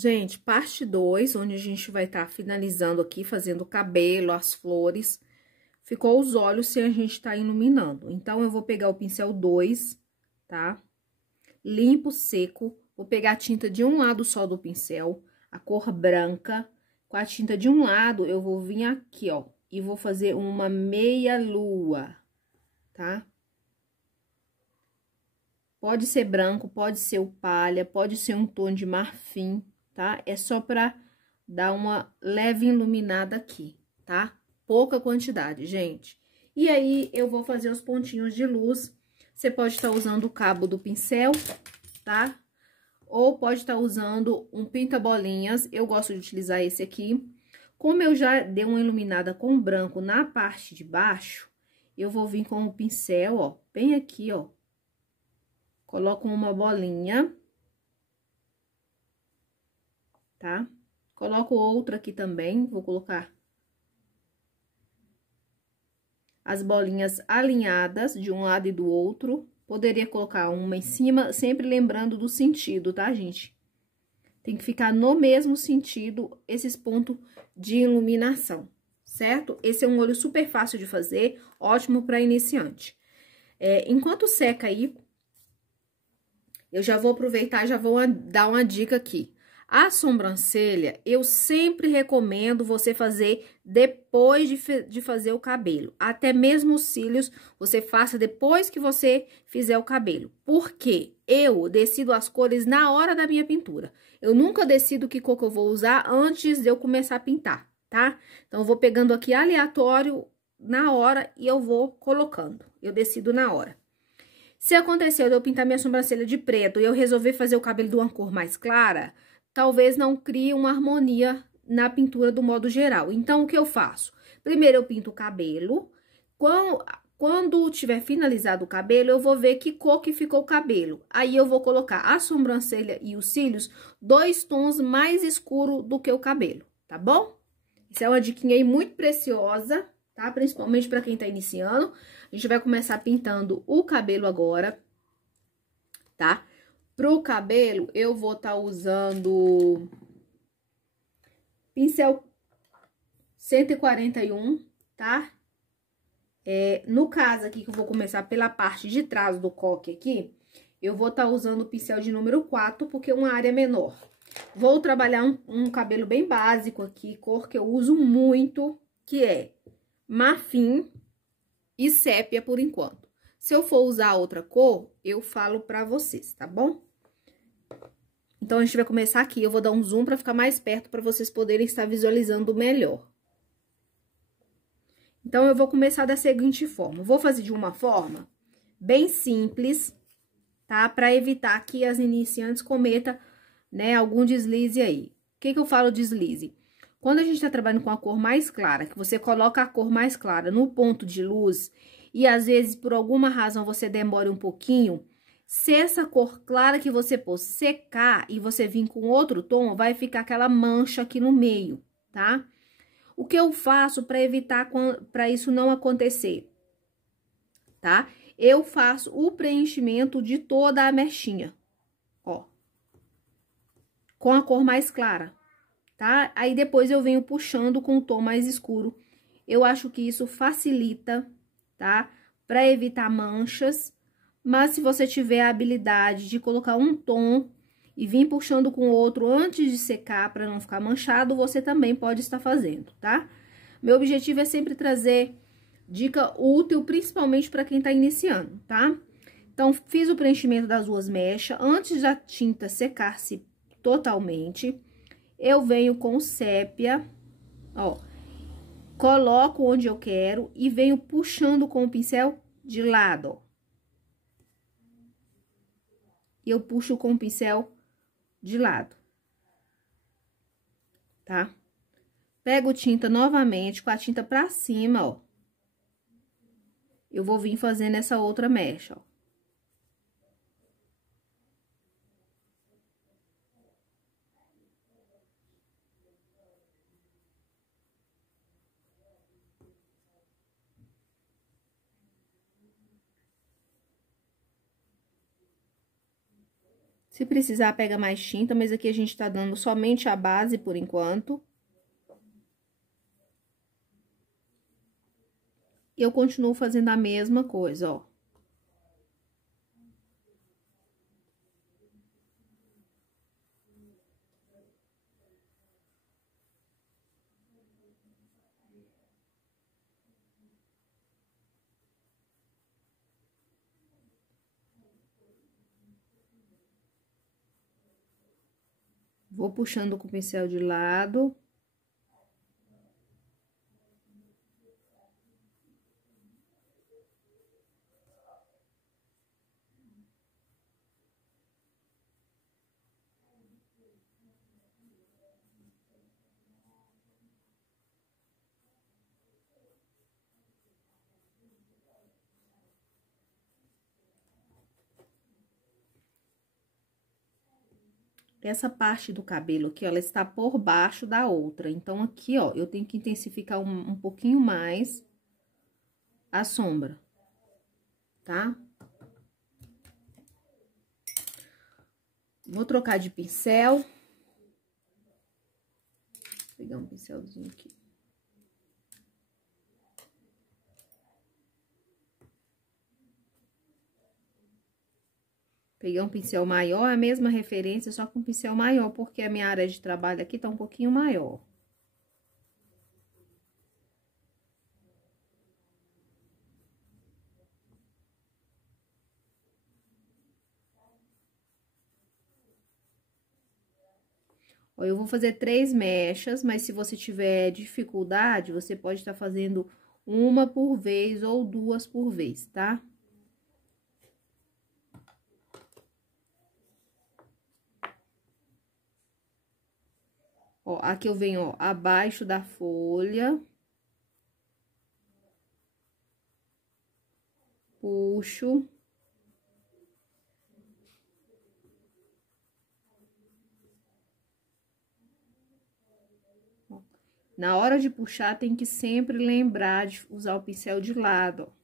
Gente, parte 2, onde a gente vai estar finalizando aqui, fazendo o cabelo, as flores. Ficou os olhos se a gente tá iluminando. Então, eu vou pegar o pincel 2, tá? Limpo, seco. Vou pegar a tinta de um lado só do pincel, a cor branca. Com a tinta de um lado, eu vou vir aqui, ó, e vou fazer uma meia lua, tá? Pode ser branco, pode ser o palha, pode ser um tom de marfim, tá? É só pra dar uma leve iluminada aqui, tá? Pouca quantidade, gente. E aí, eu vou fazer os pontinhos de luz. Você pode estar usando o cabo do pincel, tá? Ou pode estar usando um pinta-bolinhas. Eu gosto de utilizar esse aqui. Como eu já dei uma iluminada com branco na parte de baixo, eu vou vir com o pincel, ó, bem aqui, ó. Coloco uma bolinha, tá? Coloco outra aqui também, vou colocar as bolinhas alinhadas de um lado e do outro. Poderia colocar uma em cima, sempre lembrando do sentido, tá, gente? Tem que ficar no mesmo sentido esses pontos de iluminação, certo? Esse é um olho super fácil de fazer, ótimo para iniciante. Enquanto seca aí, eu já vou aproveitar, já vou dar uma dica aqui. A sobrancelha, eu sempre recomendo você fazer depois de fazer o cabelo. Até mesmo os cílios, você faça depois que você fizer o cabelo. Por quê? Eu decido as cores na hora da minha pintura. Eu nunca decido que cor que eu vou usar antes de eu começar a pintar, tá? Então, eu vou pegando aqui aleatório na hora e eu vou colocando. Eu decido na hora. Se aconteceu de eu pintar minha sobrancelha de preto e eu resolver fazer o cabelo de uma cor mais clara, talvez não crie uma harmonia na pintura do modo geral. Então, o que eu faço? Primeiro, eu pinto o cabelo. Quando tiver finalizado o cabelo, eu vou ver que cor que ficou o cabelo. Aí, eu vou colocar a sobrancelha e os cílios 2 tons mais escuros do que o cabelo, tá bom? Isso é uma diquinha aí muito preciosa, tá? Principalmente para quem tá iniciando. A gente vai começar pintando o cabelo agora, tá? Pro cabelo, eu vou estar usando pincel 141, tá? No caso aqui, que eu vou começar pela parte de trás do coque aqui, eu vou estar usando o pincel de número 4, porque é uma área menor. Vou trabalhar um cabelo bem básico aqui, cor que eu uso muito, que é marfim e sépia por enquanto. Se eu for usar outra cor, eu falo pra vocês, tá bom? Então, a gente vai começar aqui. Eu vou dar um zoom pra ficar mais perto, pra vocês poderem estar visualizando melhor. Então, eu vou começar da seguinte forma. Vou fazer de uma forma bem simples, tá? Pra evitar que as iniciantes cometam, né, algum deslize aí. O que que eu falo deslize? Quando a gente tá trabalhando com a cor mais clara, que você coloca a cor mais clara no ponto de luz, e às vezes, por alguma razão, você demora um pouquinho, se essa cor clara que você pôs secar e você vir com outro tom, vai ficar aquela mancha aqui no meio, tá? O que eu faço para evitar, para isso não acontecer, tá? Eu faço o preenchimento de toda a mechinha, ó, com a cor mais clara, tá? Aí, depois eu venho puxando com o tom mais escuro. Eu acho que isso facilita, tá? Para evitar manchas. Mas, se você tiver a habilidade de colocar um tom e vir puxando com o outro antes de secar para não ficar manchado, você também pode estar fazendo, tá? Meu objetivo é sempre trazer dica útil, principalmente para quem tá iniciando, tá? Então, fiz o preenchimento das duas mechas. Antes da tinta secar-se totalmente, eu venho com sépia, ó, coloco onde eu quero e venho puxando com o pincel de lado, ó. E eu puxo com o pincel de lado, tá? Pego tinta novamente, com a tinta pra cima, ó. Eu vou vir fazendo essa outra mecha, ó. Se precisar, pega mais tinta, mas aqui a gente tá dando somente a base por enquanto. Eu continuo fazendo a mesma coisa, ó. Vou puxando com o pincel de lado. Essa parte do cabelo aqui, ela está por baixo da outra. Então, aqui, ó, eu tenho que intensificar um pouquinho mais a sombra, tá? Vou trocar de pincel. Vou pegar um pincelzinho aqui. Peguei um pincel maior, a mesma referência, só com um pincel maior, porque a minha área de trabalho aqui tá um pouquinho maior. Ó, eu vou fazer 3 mechas, mas se você tiver dificuldade, você pode estar fazendo uma por vez ou 2 por vez, tá? Ó, aqui eu venho, ó, abaixo da folha. Puxo. Na hora de puxar, tem que sempre lembrar de usar o pincel de lado, ó.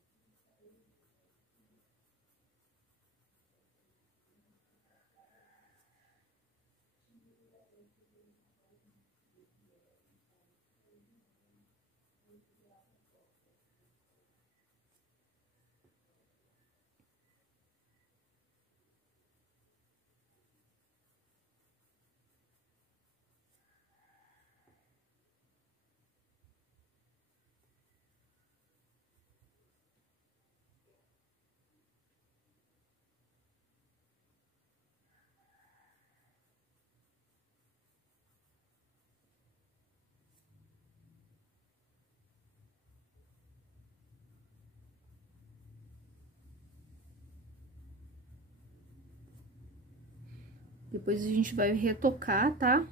Depois a gente vai retocar, tá?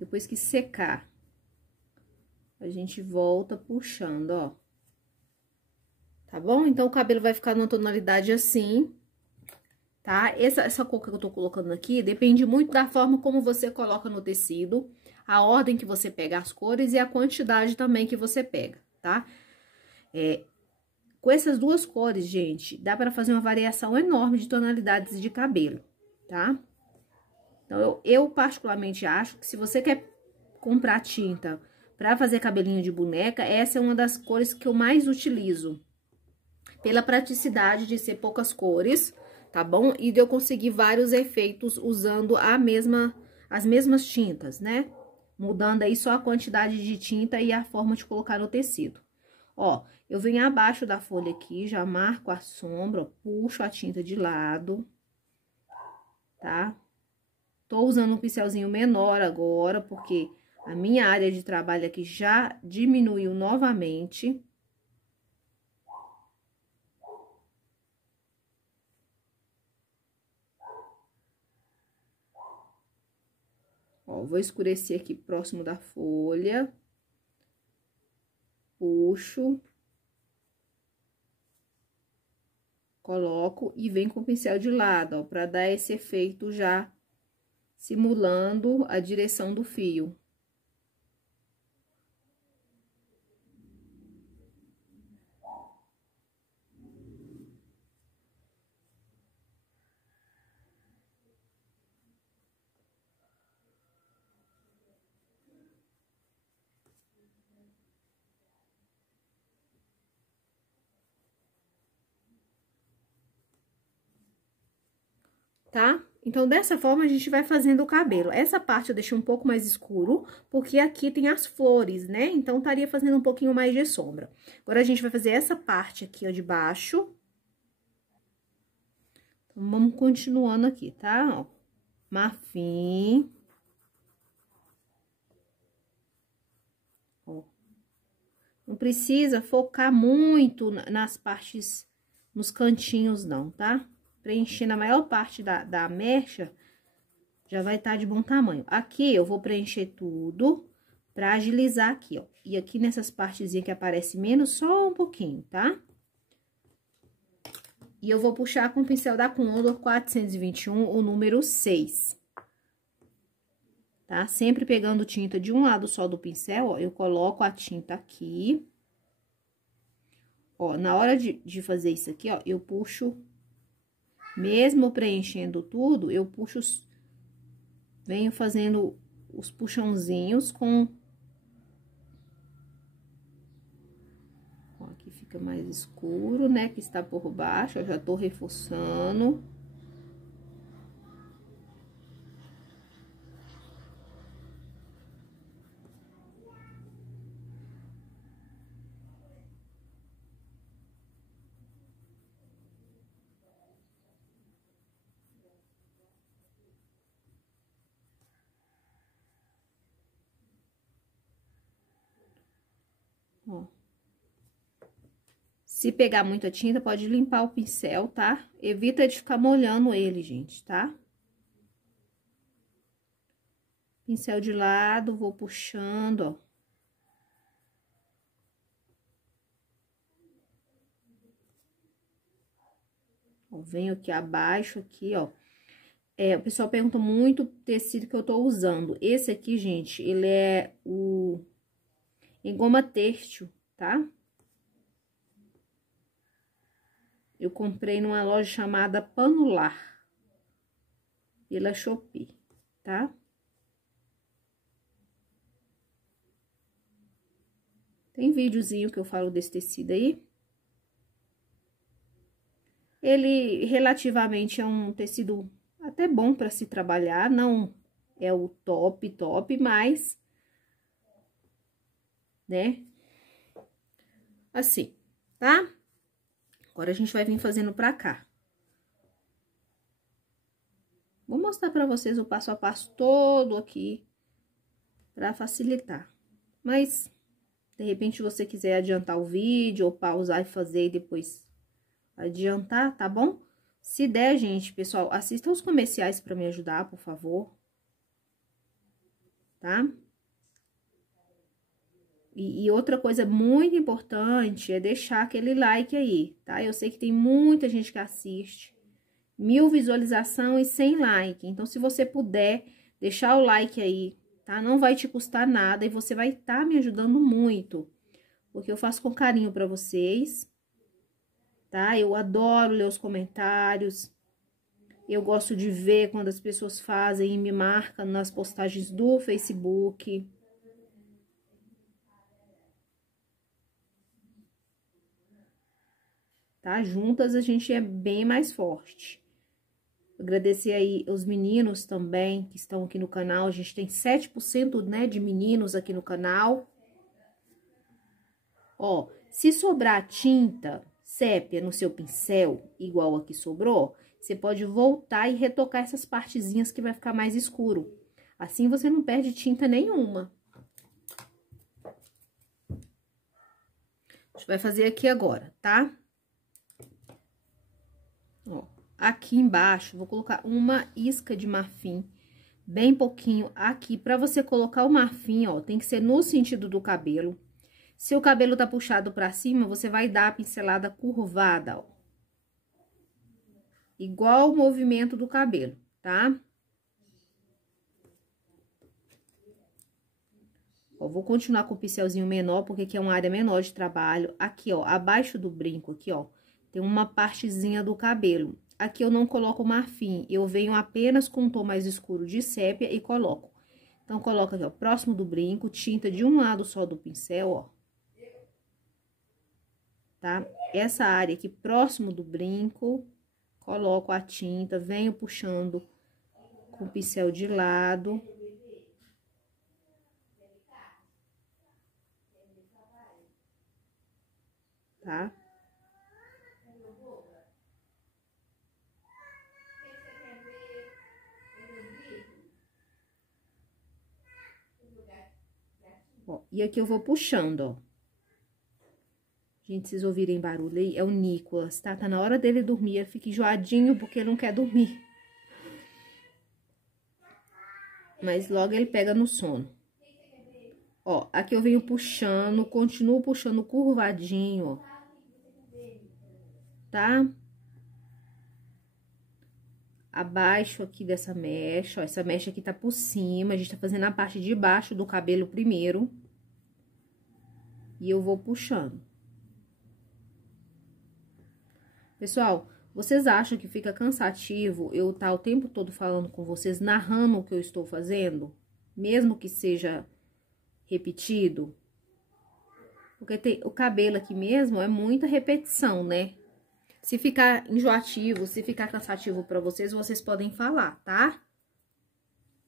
Depois que secar, a gente volta puxando, ó. Tá bom? Então, o cabelo vai ficar numa tonalidade assim, tá? Essa cor que eu tô colocando aqui depende muito da forma como você coloca no tecido, a ordem que você pega as cores e a quantidade também que você pega, tá? Com essas duas cores, gente, dá pra fazer uma variação enorme de tonalidades de cabelo, tá? Então, eu particularmente acho que se você quer comprar tinta pra fazer cabelinho de boneca, essa é uma das cores que eu mais utilizo. Pela praticidade de ser poucas cores, tá bom? E de eu conseguir vários efeitos usando as mesmas tintas, né? Mudando aí só a quantidade de tinta e a forma de colocar no tecido. Ó, eu venho abaixo da folha aqui, já marco a sombra, ó, puxo a tinta de lado, tá? Tô usando um pincelzinho menor agora, porque a minha área de trabalho aqui já diminuiu novamente. Ó, vou escurecer aqui próximo da folha. Puxo. Coloco e venho com o pincel de lado, ó, pra dar esse efeito já simulando a direção do fio. tá? Então, dessa forma, a gente vai fazendo o cabelo. Essa parte eu deixei um pouco mais escuro, porque aqui tem as flores, né? Então, estaria fazendo um pouquinho mais de sombra. Agora, a gente vai fazer essa parte aqui, ó, de baixo. Então, vamos continuando aqui, tá? Ó, marfim. Ó. Não precisa focar muito nas partes, nos cantinhos, não, tá? Preenchendo a maior parte da mecha, já vai estar de bom tamanho. Aqui, eu vou preencher tudo pra agilizar aqui, ó. E aqui nessas partezinhas que aparece menos, só um pouquinho, tá? E eu vou puxar com o pincel da Condor 421, o número 6. Tá? Sempre pegando tinta de um lado só do pincel, ó, eu coloco a tinta aqui. Ó, na hora de fazer isso aqui, ó, eu puxo, mesmo preenchendo tudo, eu puxo, venho fazendo os puxãozinhos com... Ó, aqui fica mais escuro, né, que está por baixo, eu já tô reforçando. Ó. Se pegar muita tinta, pode limpar o pincel, tá? Evita de ficar molhando ele, gente, tá? Pincel de lado, vou puxando, ó. Ó, venho aqui abaixo, aqui, ó. O pessoal pergunta muito o tecido que eu tô usando. Esse aqui, gente, ele é o em goma têxtil, tá? Eu comprei numa loja chamada Panular, pela Shopee, tá? Tem videozinho que eu falo desse tecido aí. Ele relativamente é um tecido até bom para se trabalhar, não é o top, mas, né? Assim, tá? Agora, a gente vai vir fazendo pra cá. Vou mostrar pra vocês o passo a passo todo aqui, pra facilitar. Mas, de repente, se você quiser adiantar o vídeo, ou pausar e fazer e depois adiantar, tá bom? Se der, gente, pessoal, assistam os comerciais pra me ajudar, por favor. Tá? E outra coisa muito importante é deixar aquele like aí, tá? Eu sei que tem muita gente que assiste, 1000 visualizações e 100 like. Então, se você puder deixar o like aí, tá? Não vai te custar nada e você vai estar me ajudando muito, porque eu faço com carinho pra vocês, tá? Eu adoro ler os comentários, eu gosto de ver quando as pessoas fazem e me marcam nas postagens do Facebook. Tá? Juntas a gente é bem mais forte. Agradecer aí os meninos também que estão aqui no canal. A gente tem 7%, né, de meninos aqui no canal. Ó, se sobrar tinta sépia no seu pincel, igual aqui sobrou, você pode voltar e retocar essas partezinhas que vai ficar mais escuro. Assim você não perde tinta nenhuma. A gente vai fazer aqui agora, tá? Ó, aqui embaixo, vou colocar uma isca de marfim, bem pouquinho aqui. Pra você colocar o marfim, ó, tem que ser no sentido do cabelo. Se o cabelo tá puxado pra cima, você vai dar a pincelada curvada, ó. Igual o movimento do cabelo, tá? Ó, vou continuar com o pincelzinho menor, porque aqui é uma área menor de trabalho. Aqui, ó, abaixo do brinco, aqui, ó, tem uma partezinha do cabelo. Aqui eu não coloco marfim, eu venho apenas com um tom mais escuro de sépia e coloco. Então, coloca aqui, ó, próximo do brinco, tinta de um lado só do pincel, ó. Tá? Essa área aqui, próximo do brinco, coloco a tinta, venho puxando com o pincel de lado. Tá? Ó, e aqui eu vou puxando, ó. Gente, vocês ouvirem barulho aí, é o Nicolas, tá? Tá na hora dele dormir, ele fica enjoadinho porque ele não quer dormir. Mas logo ele pega no sono. Ó, aqui eu venho puxando, continuo puxando curvadinho, ó. Tá? Abaixo aqui dessa mecha, ó, essa mecha aqui tá por cima, a gente tá fazendo a parte de baixo do cabelo primeiro. E eu vou puxando. Pessoal, vocês acham que fica cansativo eu estar o tempo todo falando com vocês, narrando o que eu estou fazendo? Mesmo que seja repetido? Porque o cabelo aqui mesmo é muita repetição, né? Se ficar enjoativo, se ficar cansativo para vocês, vocês podem falar, tá?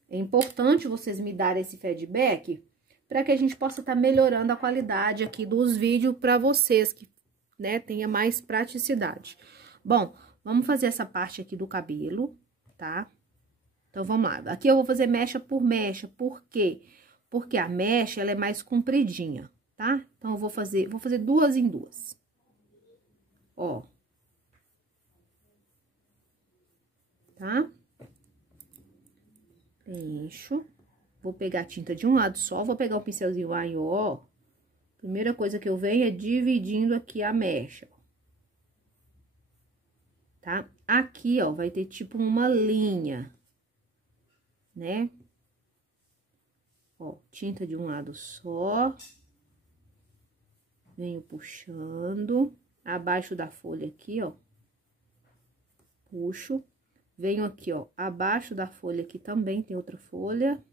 É importante vocês me darem esse feedback para que a gente possa estar melhorando a qualidade aqui dos vídeos para vocês, que, né, tenha mais praticidade. Bom, vamos fazer essa parte aqui do cabelo, tá? Então, vamos lá. Aqui eu vou fazer mecha por mecha, por quê? Porque a mecha, ela é mais compridinha, tá? Então, eu vou fazer duas em duas. Ó. Tá? Preencho. Vou pegar a tinta de um lado só, vou pegar o pincelzinho maior. Primeira coisa que eu venho é dividindo aqui a mecha. Tá? Aqui, ó, vai ter tipo uma linha, né? Ó, tinta de um lado só. Venho puxando. Abaixo da folha aqui, ó. Puxo. Venho aqui, ó, abaixo da folha aqui também tem outra folha.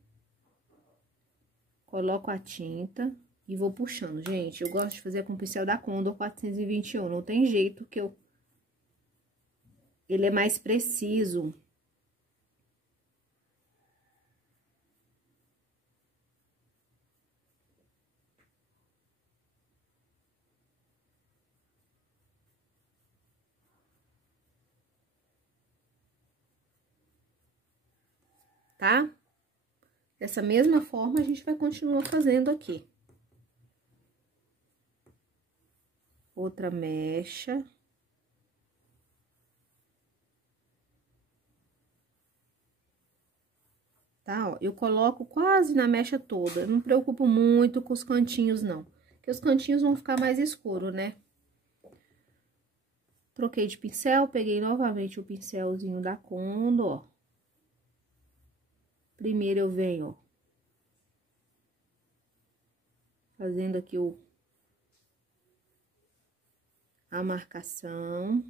Coloco a tinta e vou puxando. Gente, eu gosto de fazer com o pincel da Condor 421. Não tem jeito que eu... Ele é mais preciso. Tá? Dessa mesma forma, a gente vai continuar fazendo aqui. Outra mecha. Tá? Ó, eu coloco quase na mecha toda. Eu não me preocupo muito com os cantinhos, não. Porque os cantinhos vão ficar mais escuros, né? Troquei de pincel, peguei novamente o pincelzinho da Condor, ó. Primeiro eu venho, ó, fazendo aqui a marcação.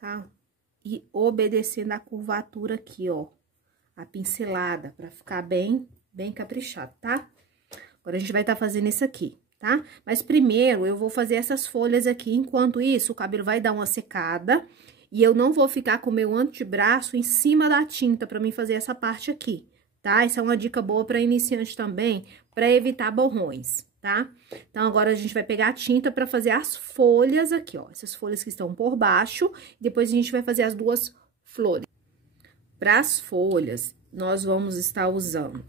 Tá? E obedecendo a curvatura aqui, ó, a pincelada, pra ficar bem caprichado, tá? Agora, a gente vai estar fazendo isso aqui, tá? Mas primeiro, eu vou fazer essas folhas aqui, enquanto isso, o cabelo vai dar uma secada, e eu não vou ficar com o meu antebraço em cima da tinta pra mim fazer essa parte aqui, tá? Essa é uma dica boa pra iniciante também, pra evitar borrões, tá? Então, agora a gente vai pegar a tinta pra fazer as folhas aqui, ó. Essas folhas que estão por baixo, depois a gente vai fazer as duas flores. Para as folhas, nós vamos estar usando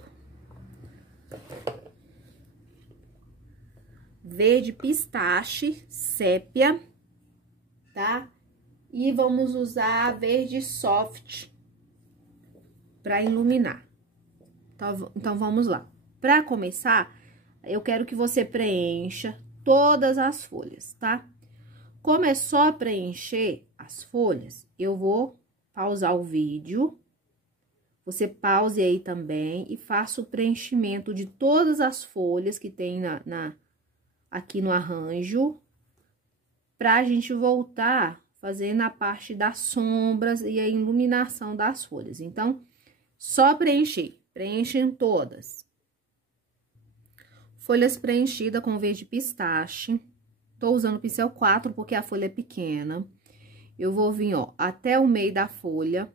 verde pistache, sépia, tá? E vamos usar verde soft para iluminar. Então, vamos lá. Para começar, eu quero que você preencha todas as folhas, tá? Como é só preencher as folhas, eu vou pausar o vídeo. Você pause aí também e faça o preenchimento de todas as folhas que tem aqui no arranjo, pra gente voltar fazendo a parte das sombras e a iluminação das folhas. Então, só preencher, preenchem todas. Folhas preenchidas com verde pistache. Tô usando o pincel 4 porque a folha é pequena. Eu vou vir, ó, até o meio da folha,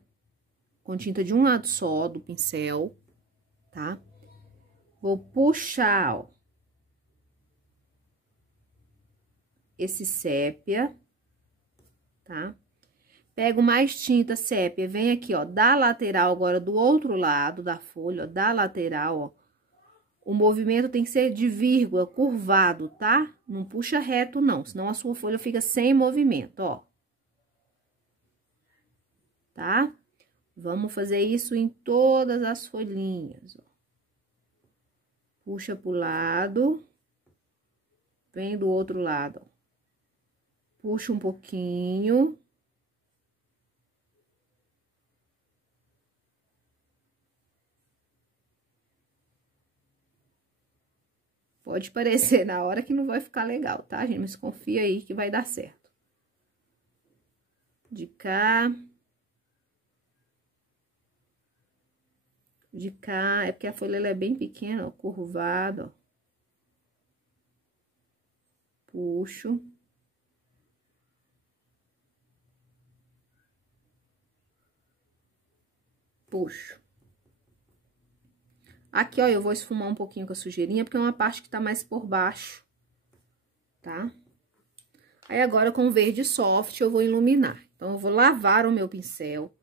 com tinta de um lado só do pincel, tá? Vou puxar, ó, esse sépia, tá? Pego mais tinta sépia, vem aqui, ó, da lateral agora do outro lado da folha, ó, da lateral, ó. O movimento tem que ser de vírgula, curvado, tá? Não puxa reto, não, senão a sua folha fica sem movimento, ó. Tá? Vamos fazer isso em todas as folhinhas, ó. Puxa pro lado, vem do outro lado, ó. Puxa um pouquinho. Pode parecer na hora que não vai ficar legal, tá, gente? Mas confia aí que vai dar certo. De cá. De cá, é porque a folha ela é bem pequena, ó, curvada, ó. Puxo. Puxo. Aqui, ó, eu vou esfumar um pouquinho com a sujeirinha, porque é uma parte que tá mais por baixo, tá? Aí, agora, com o verde soft, eu vou iluminar. Então, eu vou lavar o meu pincel,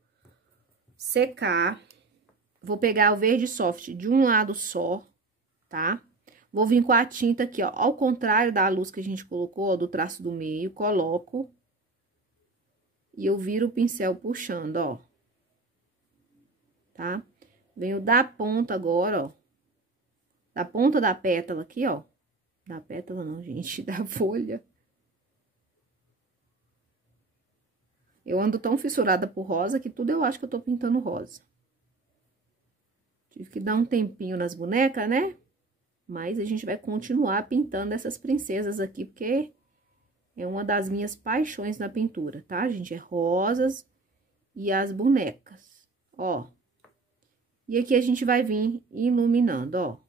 secar. Vou pegar o verde soft de um lado só, tá? Vou vir com a tinta aqui, ó, ao contrário da luz que a gente colocou, ó, do traço do meio, coloco. E eu viro o pincel puxando, ó. Tá? Venho da ponta agora, ó. Da ponta da pétala aqui, ó. Da pétala não, gente, da folha. Eu ando tão fissurada por rosa que tudo eu acho que eu tô pintando rosa. Tive que dar um tempinho nas bonecas, né? Mas a gente vai continuar pintando essas princesas aqui, porque é uma das minhas paixões na pintura, tá, gente? É rosas e as bonecas, ó. E aqui a gente vai vir iluminando, ó.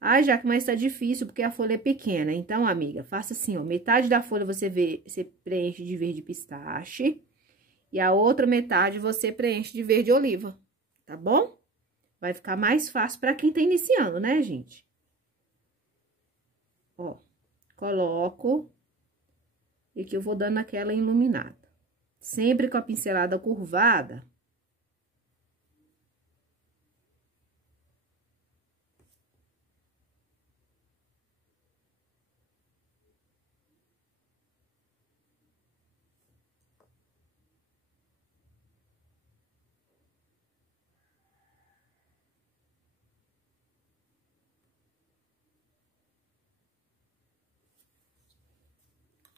Ah, Jaque, mas tá difícil porque a folha é pequena. Então, amiga, faça assim, ó. Metade da folha você preenche de verde pistache. E a outra metade você preenche de verde oliva, tá bom? Vai ficar mais fácil pra quem tá iniciando, né, gente? Ó, coloco. E aqui eu vou dando aquela iluminada. Sempre com a pincelada curvada.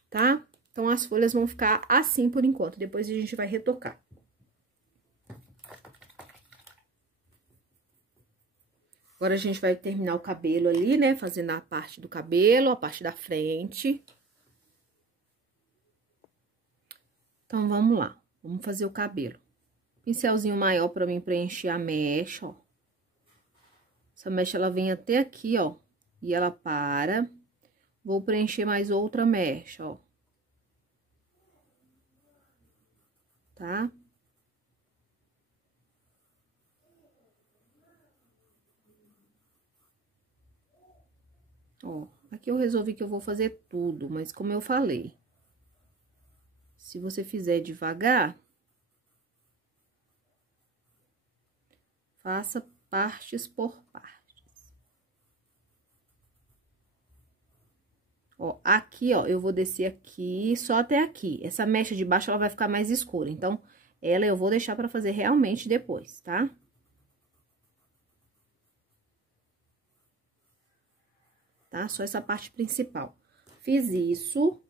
Tá? Então, as folhas vão ficar assim por enquanto. Depois a gente vai retocar. Agora, a gente vai terminar o cabelo ali, né? Fazendo a parte do cabelo, a parte da frente. Então, vamos lá. Vamos fazer o cabelo. Pincelzinho maior pra mim preencher a mecha, ó. Essa mecha, ela vem até aqui, ó. E ela para. Vou preencher mais outra mecha, ó. Tá? Ó, aqui eu resolvi que eu vou fazer tudo, mas como eu falei, se você fizer devagar, faça partes por partes. Ó, aqui, ó, eu vou descer aqui, só até aqui. Essa mecha de baixo, ela vai ficar mais escura. Então, ela eu vou deixar pra fazer realmente depois, tá? Tá? Só essa parte principal. Fiz isso.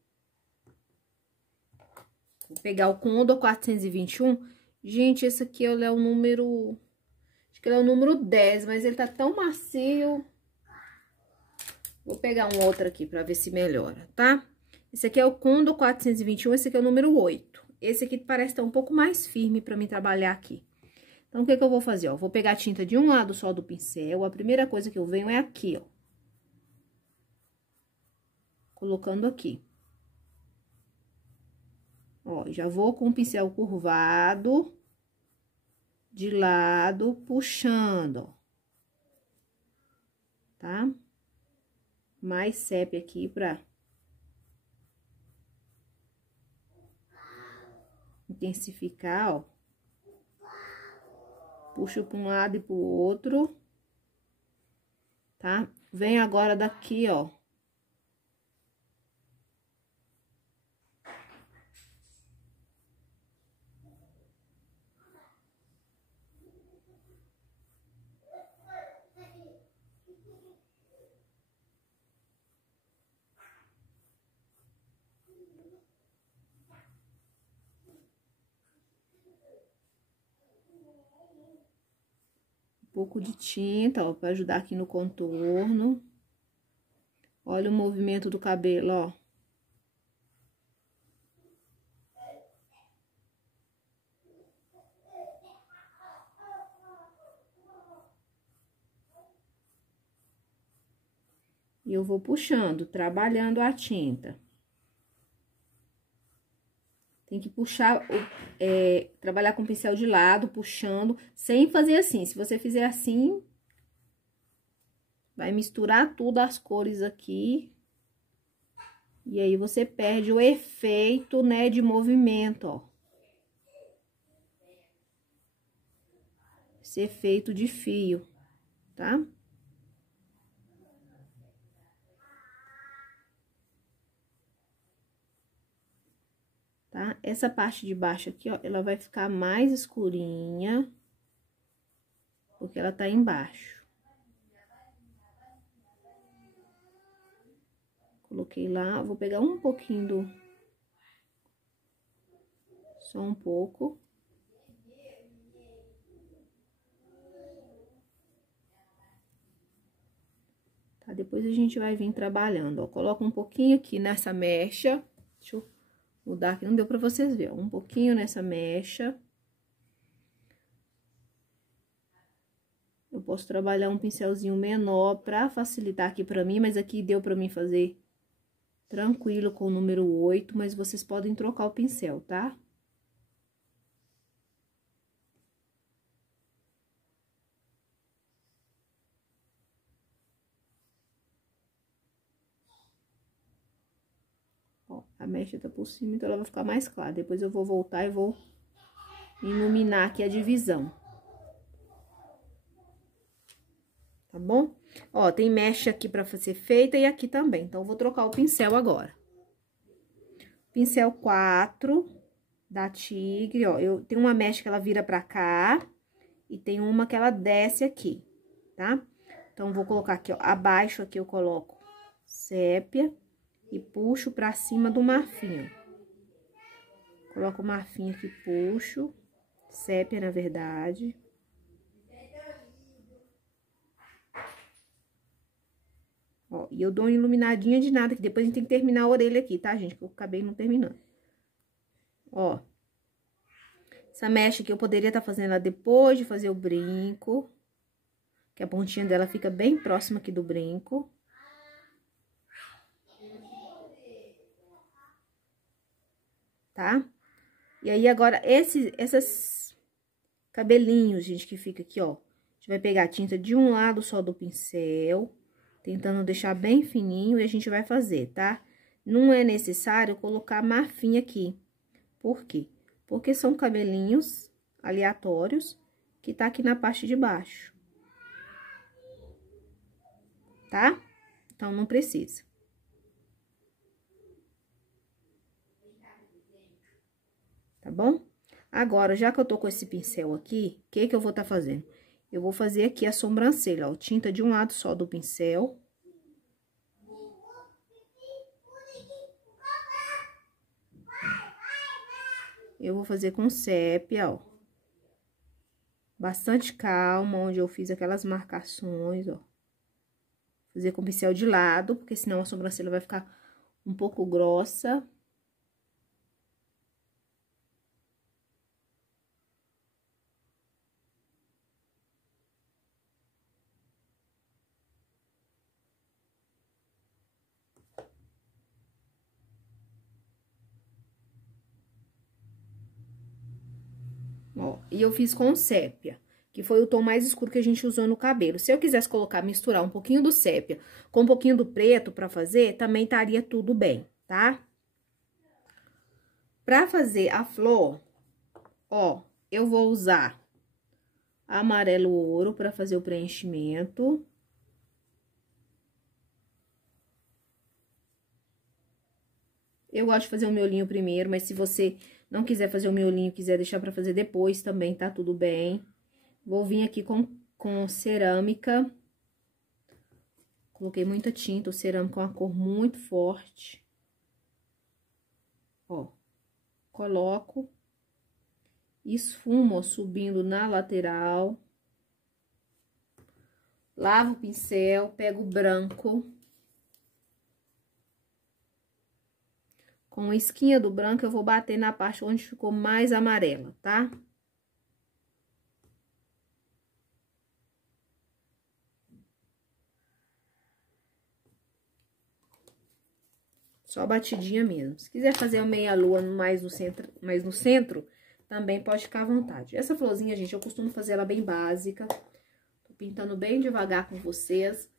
Vou pegar o Condor 421. Gente, esse aqui ele é o número... Acho que ele é o número 10, mas ele tá tão macio. Vou pegar um outro aqui pra ver se melhora, tá? Esse aqui é o Condor 421, esse aqui é o número 8. Esse aqui parece estar um pouco mais firme pra mim trabalhar aqui. Então, o que que eu vou fazer, ó? Vou pegar a tinta de um lado só do pincel. A primeira coisa que eu venho é aqui, ó. Colocando aqui. Ó, já vou com o pincel curvado, de lado, puxando, ó. Tá? Mais sépia aqui pra intensificar, ó. Puxo pra um lado e pro outro. Tá? Vem agora daqui, ó. Pouco de tinta, ó, pra ajudar aqui no contorno. Olha o movimento do cabelo, ó. E eu vou puxando, trabalhando a tinta. Tem que puxar, trabalhar com o pincel de lado, puxando, sem fazer assim. Se você fizer assim, vai misturar tudo as cores aqui. E aí, você perde o efeito, né, de movimento, ó. Esse efeito de fio, tá? Tá? Essa parte de baixo aqui, ó, ela vai ficar mais escurinha, porque ela tá embaixo. Coloquei lá, vou pegar um pouquinho do... Só um pouco. Tá? Depois a gente vai vir trabalhando, ó. Coloca um pouquinho aqui nessa mecha. Deixa eu mudar aqui, não deu pra vocês verem, ó. Um pouquinho nessa mecha. Eu posso trabalhar um pincelzinho menor pra facilitar aqui pra mim, mas aqui deu pra mim fazer tranquilo com o número 8, mas vocês podem trocar o pincel, tá? Ó, a mecha tá por cima, então ela vai ficar mais clara. Depois eu vou voltar e vou iluminar aqui a divisão. Tá bom? Ó, tem mecha aqui pra ser feita e aqui também. Então, eu vou trocar o pincel agora. Pincel 4 da Tigre, ó. Eu tenho uma mecha que ela vira pra cá e tem uma que ela desce aqui, tá? Então, vou colocar aqui, ó. Abaixo aqui eu coloco sépia e puxo pra cima do marfim, ó. Coloco o marfim aqui, puxo. Sépia, na verdade. Ó, e eu dou uma iluminadinha de nada, que depois a gente tem que terminar a orelha aqui, tá, gente? Que eu acabei não terminando. Ó. Essa mecha aqui eu poderia estar fazendo ela depois de fazer o brinco. Que a pontinha dela fica bem próxima aqui do brinco. Tá? E aí, agora, esses cabelinhos, gente, que fica aqui, ó. A gente vai pegar a tinta de um lado só do pincel, tentando deixar bem fininho, e a gente vai fazer, tá? Não é necessário colocar marfim aqui. Por quê? Porque são cabelinhos aleatórios que tá aqui na parte de baixo. Tá? Então, não precisa. Tá bom? Agora, já que eu tô com esse pincel aqui, o que que eu vou tá fazendo? Eu vou fazer aqui a sobrancelha, ó, tinta de um lado só do pincel. Eu vou fazer com sépia, ó. Bastante calma, onde eu fiz aquelas marcações, ó. Fazer com pincel de lado, porque senão a sobrancelha vai ficar um pouco grossa. Ó, e eu fiz com sépia, que foi o tom mais escuro que a gente usou no cabelo. Se eu quisesse colocar, misturar um pouquinho do sépia com um pouquinho do preto pra fazer, também estaria tudo bem, tá? Pra fazer a flor, ó, eu vou usar amarelo ouro pra fazer o preenchimento. Eu gosto de fazer o miolinho primeiro, mas se você não quiser fazer o miolinho, quiser deixar pra fazer depois, também tá tudo bem. Vou vir aqui com cerâmica. Coloquei muita tinta, o cerâmica é uma cor muito forte. Ó, coloco, esfumo, ó, subindo na lateral. Lavo o pincel, pego o branco. Com a esquinha do branco, eu vou bater na parte onde ficou mais amarela, tá? Só batidinha mesmo. Se quiser fazer uma meia-lua mais no centro, também pode ficar à vontade. Essa florzinha, gente, eu costumo fazer ela bem básica. Tô pintando bem devagar com vocês.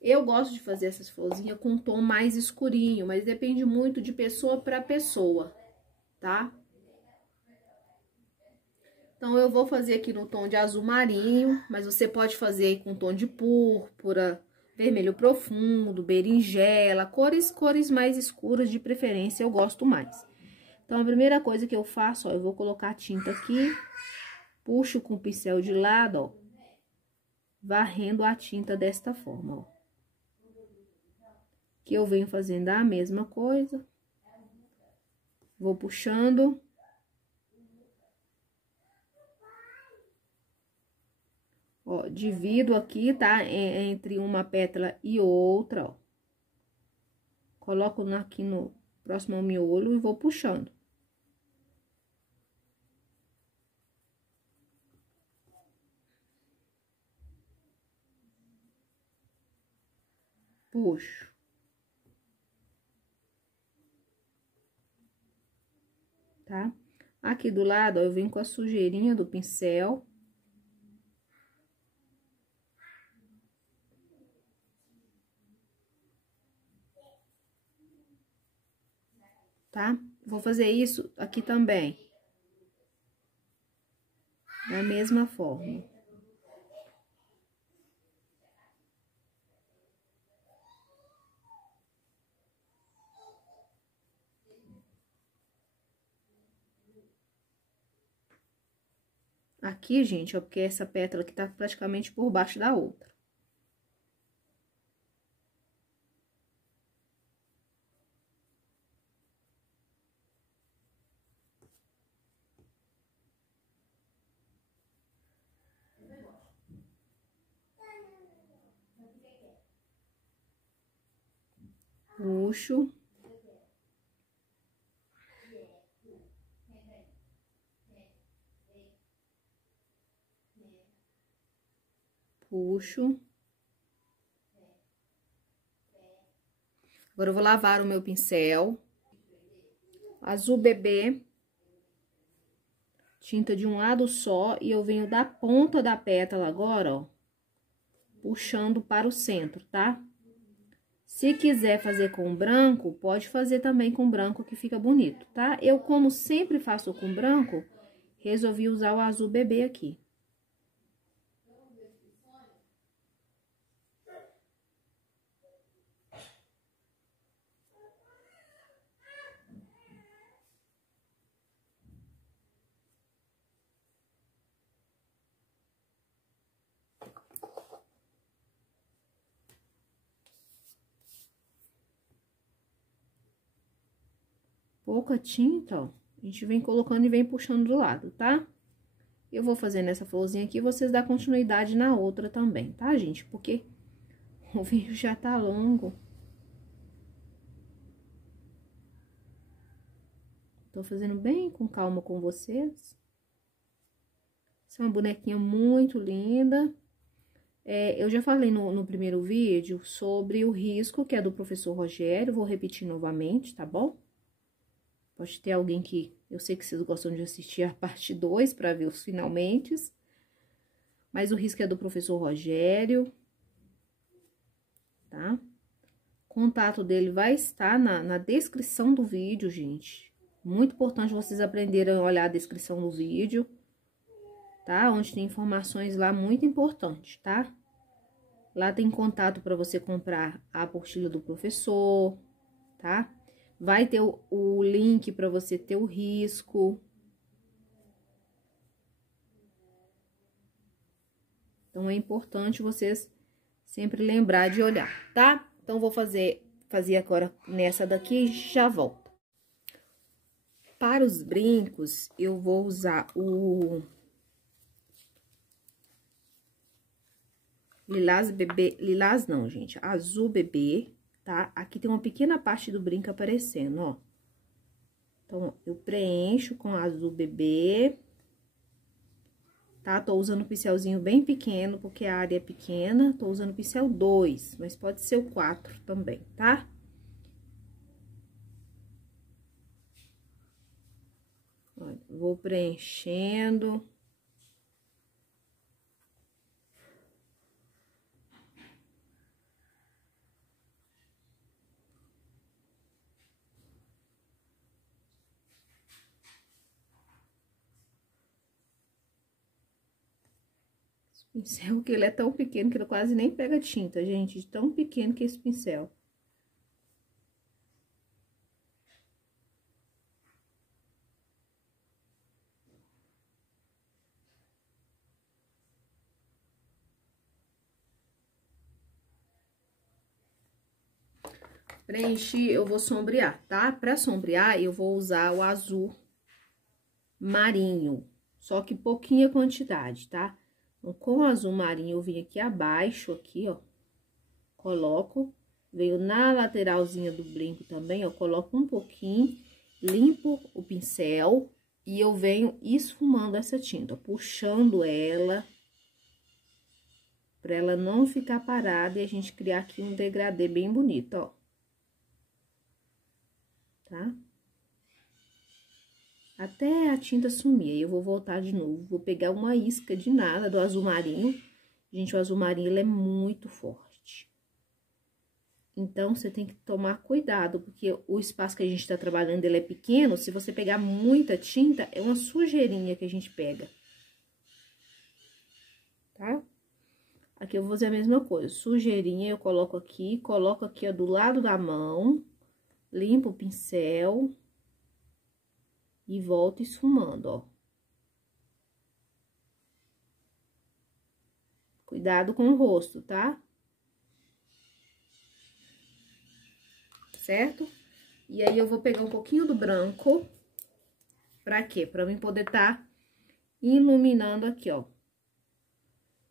Eu gosto de fazer essas florzinhas com um tom mais escurinho, mas depende muito de pessoa para pessoa, tá? Então, eu vou fazer aqui no tom de azul marinho, mas você pode fazer com tom de púrpura, vermelho profundo, berinjela, cores mais escuras de preferência, eu gosto mais. Então, a primeira coisa que eu faço, ó, eu vou colocar a tinta aqui, puxo com o pincel de lado, ó, varrendo a tinta desta forma, ó. Que eu venho fazendo a mesma coisa. Vou puxando. Ó, divido aqui, tá? Entre uma pétala e outra, ó. Coloco aqui no próximo ao miolo e vou puxando. Puxo. Tá? Aqui do lado, ó, eu venho com a sujeirinha do pincel. Tá? Vou fazer isso aqui também. Da mesma forma. Aqui, gente, ó, porque essa pétala aqui tá praticamente por baixo da outra. Puxo. Puxo. Agora, eu vou lavar o meu pincel. Azul bebê. Tinta de um lado só. E eu venho da ponta da pétala agora, ó. Puxando para o centro, tá? Se quiser fazer com branco, pode fazer também com branco, que fica bonito, tá? Eu, como sempre faço com branco, resolvi usar o azul bebê aqui. pouca tinta, ó, a gente vem colocando e vem puxando do lado, tá? Eu vou fazendo essa florzinha aqui, vocês dão continuidade na outra também, tá, gente? Porque o vídeo já tá longo. Tô fazendo bem com calma com vocês. Essa é uma bonequinha muito linda. Eu já falei no primeiro vídeo sobre o risco, que é do professor Rogério. Vou repetir novamente, tá bom? Pode ter alguém que... Eu sei que vocês gostam de assistir a parte 2 para ver os finalmente. Mas o risco é do professor Rogério, tá? O contato dele vai estar na descrição do vídeo, gente. Muito importante vocês aprenderem a olhar a descrição do vídeo, tá? Onde tem informações lá muito importantes, tá? Lá tem contato para você comprar a apostila do professor, tá? Vai ter o link para você ter o risco. Então, é importante vocês sempre lembrar de olhar, tá? Então, vou fazer agora nessa daqui e já volto. Para os brincos, eu vou usar o lilás bebê, lilás não, gente, azul bebê, tá? Aqui tem uma pequena parte do brinco aparecendo, ó. Então, eu preencho com azul bebê, tá? Tô usando um pincelzinho bem pequeno, porque a área é pequena, tô usando pincel 2, mas pode ser o 4 também, tá? Olha, vou preenchendo. Pincel que ele é tão pequeno que ele quase nem pega tinta, gente, de tão pequeno que é esse pincel. Preenchi, eu vou sombrear, tá? Pra sombrear, eu vou usar o azul marinho, só que pouquinha quantidade, tá? Então, com o azul marinho, eu vim aqui abaixo, aqui, ó, coloco, veio na lateralzinha do brinco também, ó, coloco um pouquinho, limpo o pincel e eu venho esfumando essa tinta, ó, puxando ela, pra ela não ficar parada e a gente criar aqui um degradê bem bonito, ó. Tá? Até a tinta sumir, aí eu vou voltar de novo, vou pegar uma isca de nada do azul marinho. Gente, o azul marinho, ele é muito forte. Então, você tem que tomar cuidado, porque o espaço que a gente tá trabalhando, ele é pequeno. Se você pegar muita tinta, é uma sujeirinha que a gente pega. Tá? Aqui eu vou fazer a mesma coisa, sujeirinha eu coloco aqui, ó, do lado da mão, limpo o pincel e volto esfumando, ó. Cuidado com o rosto, tá? Certo? E aí, eu vou pegar um pouquinho do branco. Pra quê? Pra mim poder tá iluminando aqui, ó.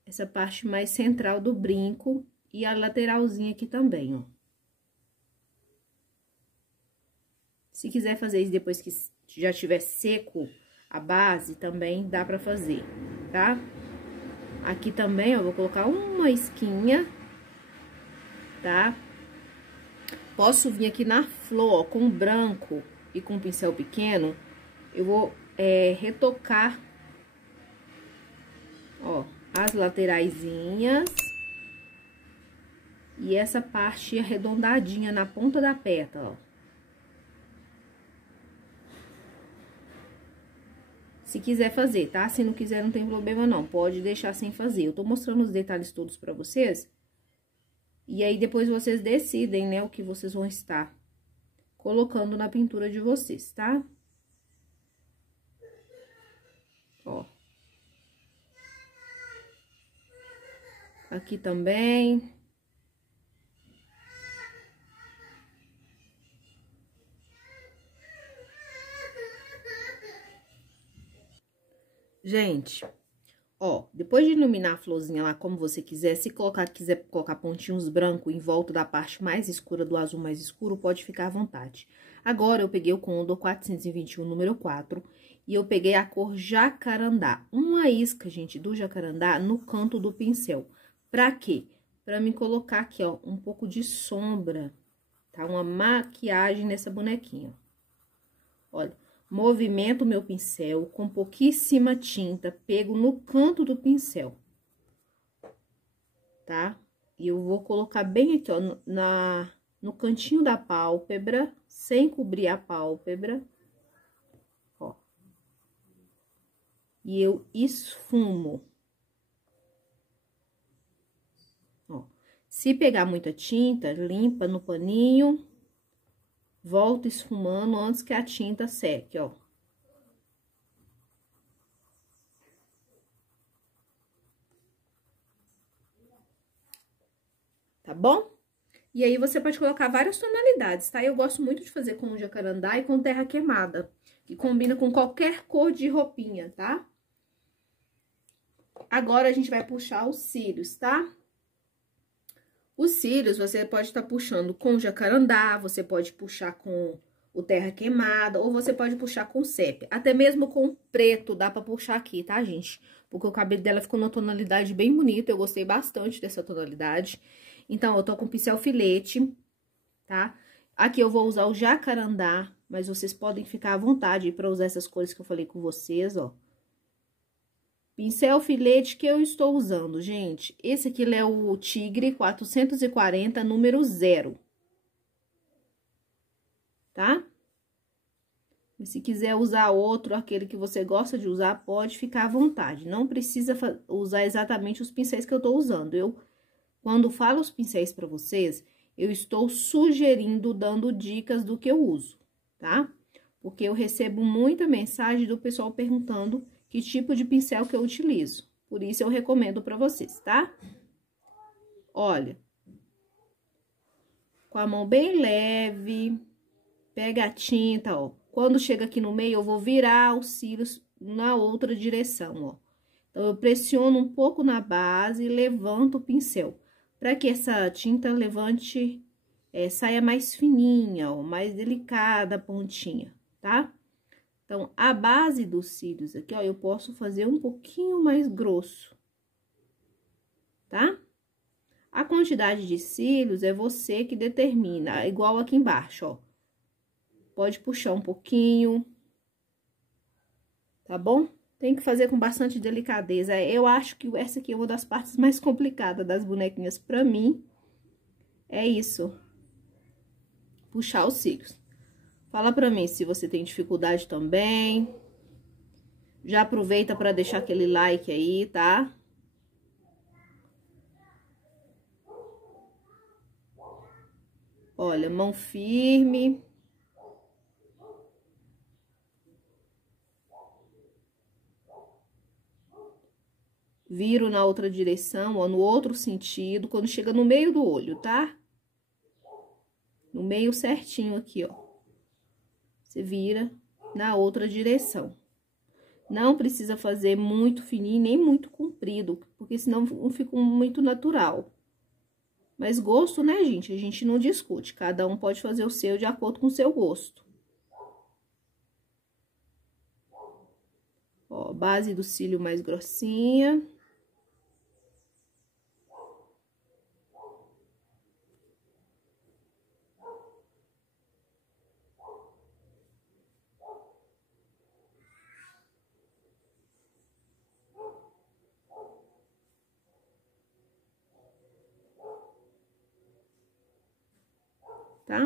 Essa parte mais central do brinco e a lateralzinha aqui também, ó. Se quiser fazer isso depois que já tiver seco a base, também dá pra fazer, tá? Aqui também, ó, vou colocar uma isquinha, tá? Posso vir aqui na flor, ó, com branco e com pincel pequeno, eu vou retocar, ó, as lateraisinhas e essa parte arredondadinha na ponta da pétala, ó. Se quiser fazer, tá? Se não quiser, não tem problema não, pode deixar sem fazer. Eu tô mostrando os detalhes todos pra vocês. E aí, depois vocês decidem, né, o que vocês vão estar colocando na pintura de vocês, tá? Ó. Aqui também. Gente, ó, depois de iluminar a florzinha lá como você quiser, se quiser colocar pontinhos brancos em volta da parte mais escura do azul mais escuro, pode ficar à vontade. Agora, eu peguei o Condor 421, número 4, e eu peguei a cor jacarandá. Uma isca, gente, do jacarandá no canto do pincel. Pra quê? Pra me colocar aqui, ó, um pouco de sombra, tá? Uma maquiagem nessa bonequinha. Olha, movimento o meu pincel com pouquíssima tinta, pego no canto do pincel, tá? E eu vou colocar bem aqui, ó, no cantinho da pálpebra, sem cobrir a pálpebra, ó. E eu esfumo. Ó, se pegar muita tinta, limpa no paninho, volta esfumando antes que a tinta seque, ó. Tá bom? E aí, você pode colocar várias tonalidades, tá? Eu gosto muito de fazer com jacarandá e com terra queimada, que combina com qualquer cor de roupinha, tá? Agora, a gente vai puxar os cílios, tá? Os cílios, você pode estar puxando com jacarandá, você pode puxar com o terra queimada, ou você pode puxar com sépia. Até mesmo com preto dá pra puxar aqui, tá, gente? Porque o cabelo dela ficou numa tonalidade bem bonita, eu gostei bastante dessa tonalidade. Então, eu tô com pincel filete, tá? Aqui eu vou usar o jacarandá, mas vocês podem ficar à vontade pra usar essas cores que eu falei com vocês, ó. Pincel filete que eu estou usando, gente. Esse aqui é o Tigre 440, número 0. Tá? E se quiser usar outro, aquele que você gosta de usar, pode ficar à vontade. Não precisa usar exatamente os pincéis que eu tô usando. Quando falo os pincéis para vocês, eu estou sugerindo, dando dicas do que eu uso, tá? Porque eu recebo muita mensagem do pessoal perguntando que tipo de pincel que eu utilizo. Por isso, eu recomendo para vocês, tá? Olha, com a mão bem leve, pega a tinta, ó. Quando chega aqui no meio, eu vou virar os cílios na outra direção, ó. Então, eu pressiono um pouco na base e levanto o pincel, para que essa tinta levante, saia mais fininha, ó, mais delicada a pontinha, tá? Então, a base dos cílios aqui, ó, eu posso fazer um pouquinho mais grosso, tá? A quantidade de cílios é você que determina, igual aqui embaixo, ó. Pode puxar um pouquinho, tá bom? Tem que fazer com bastante delicadeza. Eu acho que essa aqui é uma das partes mais complicadas das bonequinhas pra mim. É isso. Puxar os cílios. Fala pra mim se você tem dificuldade também. Já aproveita pra deixar aquele like aí, tá? Olha, mão firme. Viro na outra direção, ó, no outro sentido, quando chega no meio do olho, tá? No meio certinho aqui, ó. Você vira na outra direção. Não precisa fazer muito fininho, nem muito comprido, porque senão não fica muito natural. Mas gosto, né, gente? A gente não discute. Cada um pode fazer o seu de acordo com o seu gosto. Ó, base do cílio mais grossinha. Tá?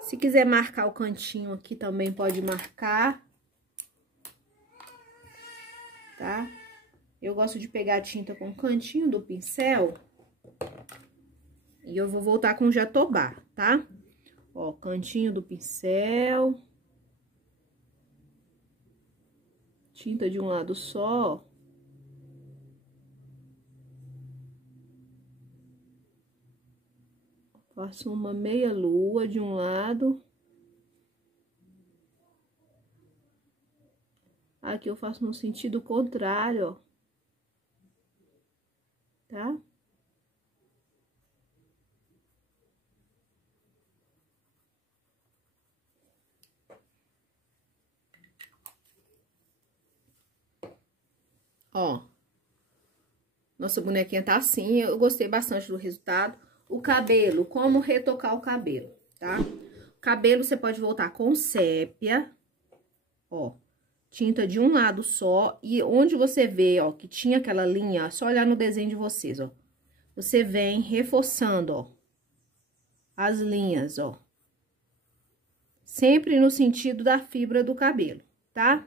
Se quiser marcar o cantinho aqui, também pode marcar. Tá? Eu gosto de pegar a tinta com o cantinho do pincel. E eu vou voltar com o jatobá, tá? Ó, cantinho do pincel. Tinta de um lado só. Faço uma meia lua de um lado. Aqui eu faço no sentido contrário, ó. Tá? Ó. Nossa bonequinha tá assim, eu gostei bastante do resultado. O cabelo, como retocar o cabelo, tá? O cabelo você pode voltar com sépia, ó. Tinta de um lado só, e onde você vê, ó, que tinha aquela linha, é só olhar no desenho de vocês, ó. Você vem reforçando, ó, as linhas, ó. Sempre no sentido da fibra do cabelo, tá?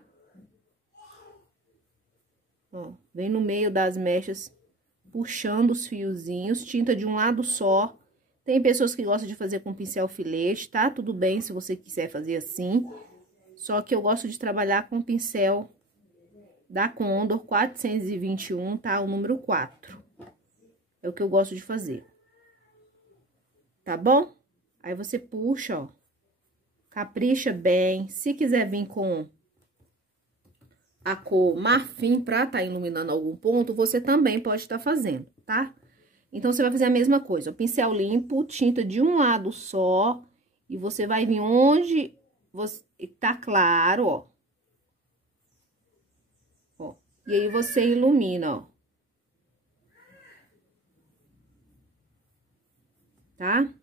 Ó, vem no meio das mechas, puxando os fiozinhos, tinta de um lado só. Tem pessoas que gostam de fazer com pincel filete, tá? Tudo bem se você quiser fazer assim. Só que eu gosto de trabalhar com pincel da Condor 421, tá? O número 4. É o que eu gosto de fazer. Tá bom? Aí você puxa, ó. Capricha bem. Se quiser vir com a cor marfim pra tá iluminando algum ponto, você também pode estar fazendo, tá? Então, você vai fazer a mesma coisa, ó, pincel limpo, tinta de um lado só, e você vai vir onde você tá claro, ó. Ó, e aí, você ilumina, ó. Tá?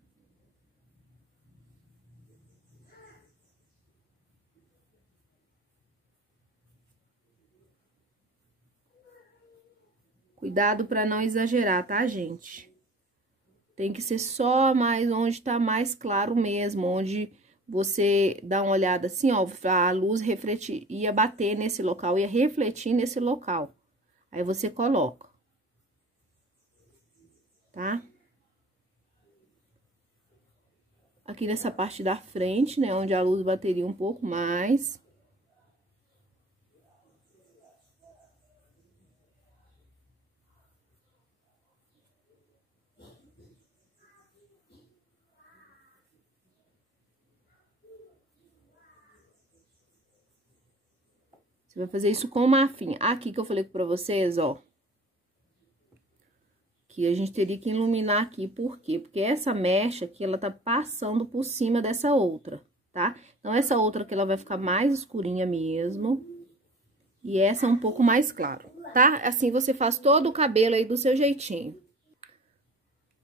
Cuidado pra não exagerar, tá, gente? Tem que ser só mais onde tá mais claro mesmo, onde você dá uma olhada assim, ó, a luz refletir, ia bater nesse local, ia refletir nesse local. Aí, você coloca. Tá? Aqui nessa parte da frente, né, onde a luz bateria um pouco mais. Você vai fazer isso com marfim. Aqui que eu falei pra vocês, ó. Que a gente teria que iluminar aqui, por quê? Porque essa mecha aqui, ela tá passando por cima dessa outra, tá? Então, essa outra aqui, ela vai ficar mais escurinha mesmo. E essa é um pouco mais claro, tá? Assim, você faz todo o cabelo aí do seu jeitinho.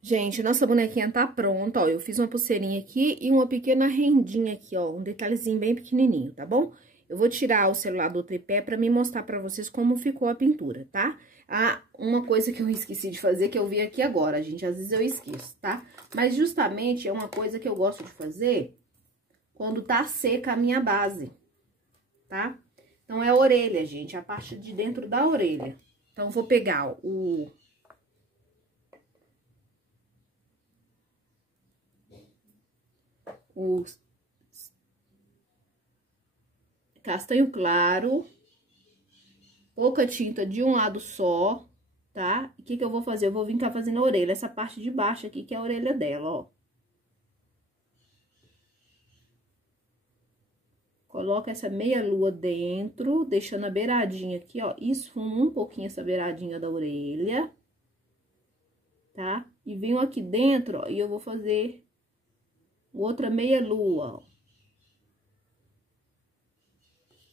Gente, nossa bonequinha tá pronta, ó. Eu fiz uma pulseirinha aqui e uma pequena rendinha aqui, ó. Um detalhezinho bem pequenininho, tá bom? Eu vou tirar o celular do tripé pra me mostrar pra vocês como ficou a pintura, tá? Ah, uma coisa que eu esqueci de fazer, que eu vi aqui agora, gente. Às vezes eu esqueço, tá? Mas justamente é uma coisa que eu gosto de fazer quando tá seca a minha base, tá? Então, é a orelha, gente, a parte de dentro da orelha. Então, eu vou pegar o castanho claro, pouca tinta de um lado só, tá? E o que que eu vou fazer? Eu vou vir cá fazendo a orelha, essa parte de baixo aqui, que é a orelha dela, ó. Coloca essa meia lua dentro, deixando a beiradinha aqui, ó, esfuma um pouquinho essa beiradinha da orelha, tá? E venho aqui dentro, ó, e eu vou fazer outra meia lua, ó.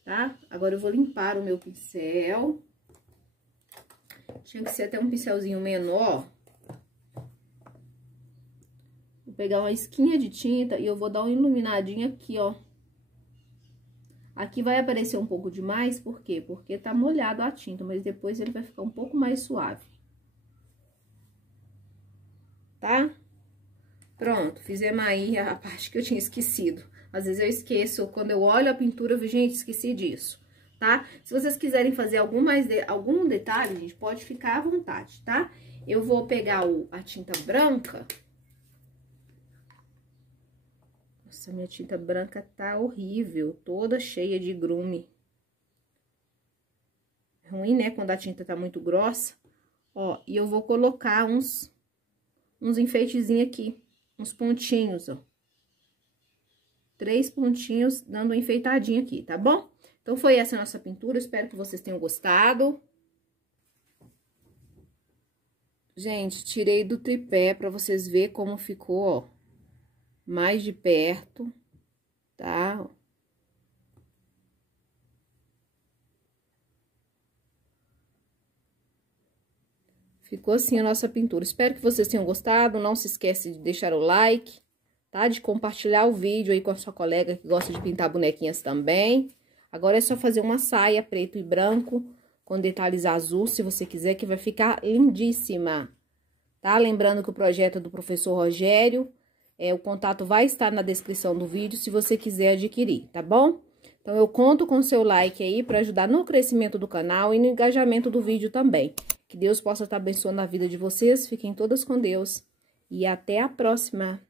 Tá? Agora, eu vou limpar o meu pincel. Tinha que ser até um pincelzinho menor. Vou pegar uma esquinha de tinta e eu vou dar uma iluminadinha aqui, ó. Aqui vai aparecer um pouco demais, por quê? Porque tá molhado a tinta, mas depois ele vai ficar um pouco mais suave. Tá? Pronto, fizemos aí a parte que eu tinha esquecido. Às vezes eu esqueço, quando eu olho a pintura, eu vejo, gente, esqueci disso, tá? Se vocês quiserem fazer algum detalhe, gente, pode ficar à vontade, tá? Eu vou pegar a tinta branca. Nossa, minha tinta branca tá horrível, toda cheia de grume. É ruim, né, quando a tinta tá muito grossa. Ó, e eu vou colocar uns enfeitezinhos aqui. uns pontinhos, ó. 3 pontinhos, dando uma enfeitadinha aqui, tá bom? Então, foi essa a nossa pintura, espero que vocês tenham gostado. Gente, tirei do tripé pra vocês verem como ficou, ó, mais de perto, tá? Ficou assim a nossa pintura. Espero que vocês tenham gostado. Não se esqueça de deixar o like, tá? De compartilhar o vídeo aí com a sua colega que gosta de pintar bonequinhas também. Agora é só fazer uma saia preto e branco com detalhes azul, se você quiser, que vai ficar lindíssima, tá? Lembrando que o projeto é do professor Rogério. O contato vai estar na descrição do vídeo, se você quiser adquirir, tá bom? Então, eu conto com o seu like aí para ajudar no crescimento do canal e no engajamento do vídeo também. Que Deus possa estar abençoando a vida de vocês. Fiquem todas com Deus. E até a próxima!